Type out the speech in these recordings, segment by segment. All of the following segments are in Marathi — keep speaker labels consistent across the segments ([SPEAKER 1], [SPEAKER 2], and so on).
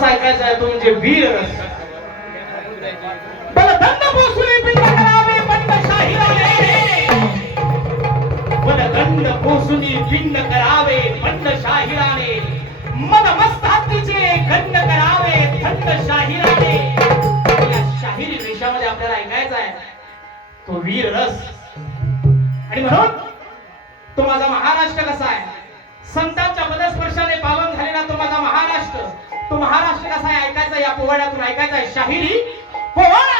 [SPEAKER 1] रस ऐकायचा आहे तुमचे वीर बलदंड पोसुनी पिंड करावे बंड शाहिराने बलदंड पोसुनी पिंड करावे बंड शाहिराने मन मस्त हत्तीचे खंड करावे थंड शाहिराने या शाहिरी देशामध्ये आपल्याला ऐकायचा आहे तो वीर रस. आणि म्हणून तो माझा महाराष्ट्र कसा आहे? या पोवाड्यातून ऐकायचा आहे शाहिरी. पोवाडा!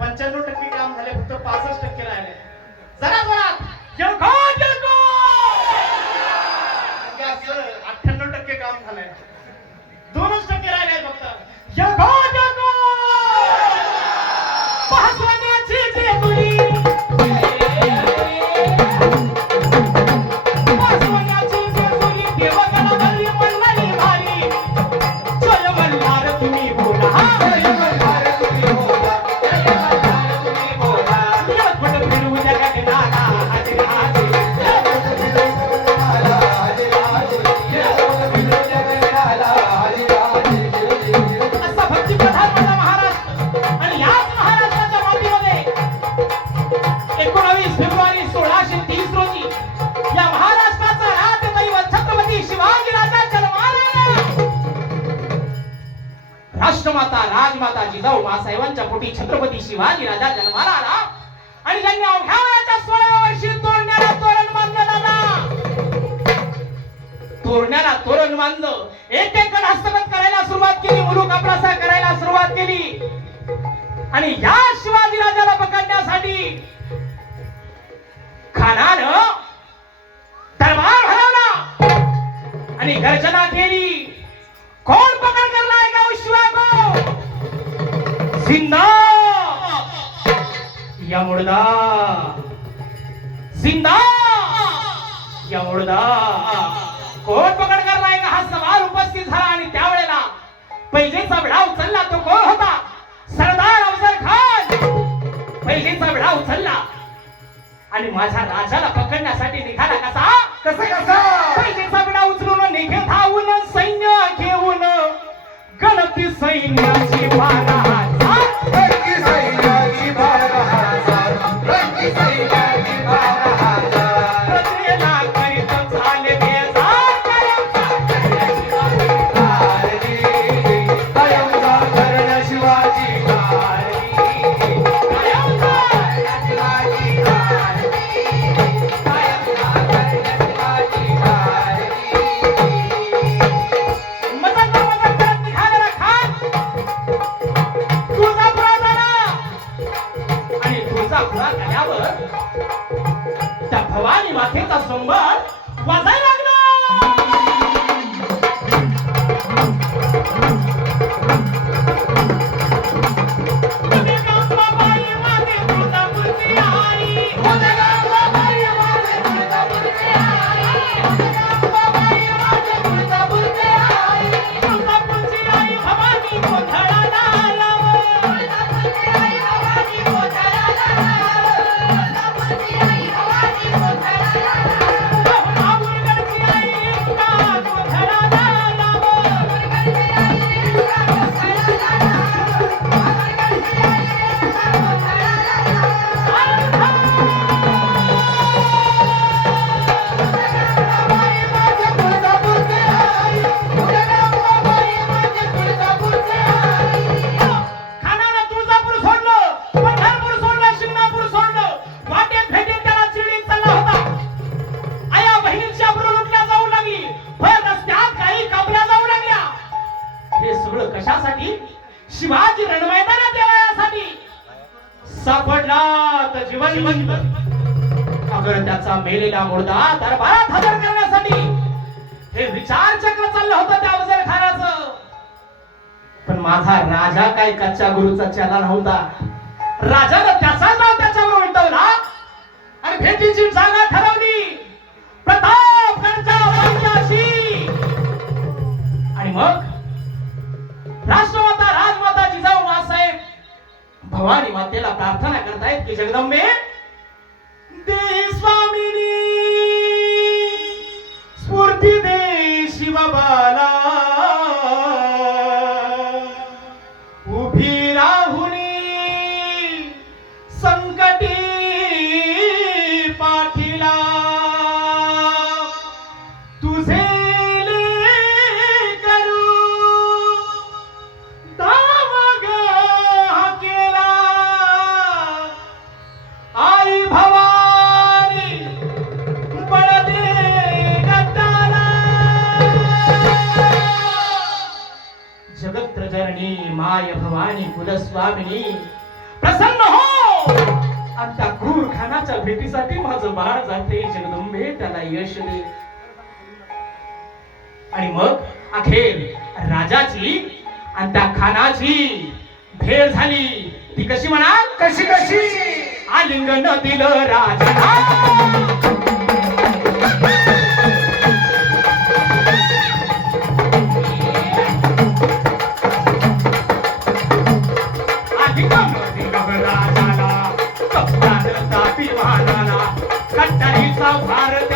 [SPEAKER 2] पंच्याण्णव टक्के काम झाले फक्त पासष्ट टक्के राहिले. जरा
[SPEAKER 1] जरा राष्ट्रमाता राजमाता जिजाऊ मासाहेबांच्या पोटी छत्रपती शिवाजी राजा जन्माला आला. आणि त्यांनी अवघ्या वयाच्या सोळाव्या वर्षी तोरण्याला तोरण बांधलं दादा. तोरण्याला तोरण बांधलं. एक एक हस्तगत करायला सुरुवात केली मुलूक अप्रासा करायला सुरुवात केली. आणि या शिवाजी राजाला पकडण्यासाठी खानानं दरबार भरवला. आणि गर्जना जिंदा! या मुर्दा! जिंदा! या मुर्दा! कोण पकड कर नाही का? हा सवाल उपस्थित झाला आणि त्यावेळेला पहिलेचा विडा उचलला तो कोण होता? सरदार अफजल खान! पहिलेचा विडा उचलला आणि माझ्या राजाला आणि माथेचा संभार वाजायला माझा राजा काय कच्च्या गुरुचा चेला नव्हता. राजानं त्याचा नाव त्याच्यावर उलटवला. आणि भेटीची जागा ठरवली. आणि मग राष्ट्रमाता राजमाता जिजाऊ मासाहेब भवानी मातेला प्रार्थना करतायत की जगदंबे भेटीसाठी माझं बाळ जाते जगदंबे त्याला यश दे. आणि मग अखेर राजाची आणि त्या खानाची भेट झाली. ती कशी म्हणाल?
[SPEAKER 2] कशी कशी?
[SPEAKER 1] आलिंगन दिलं राजा Lautaro.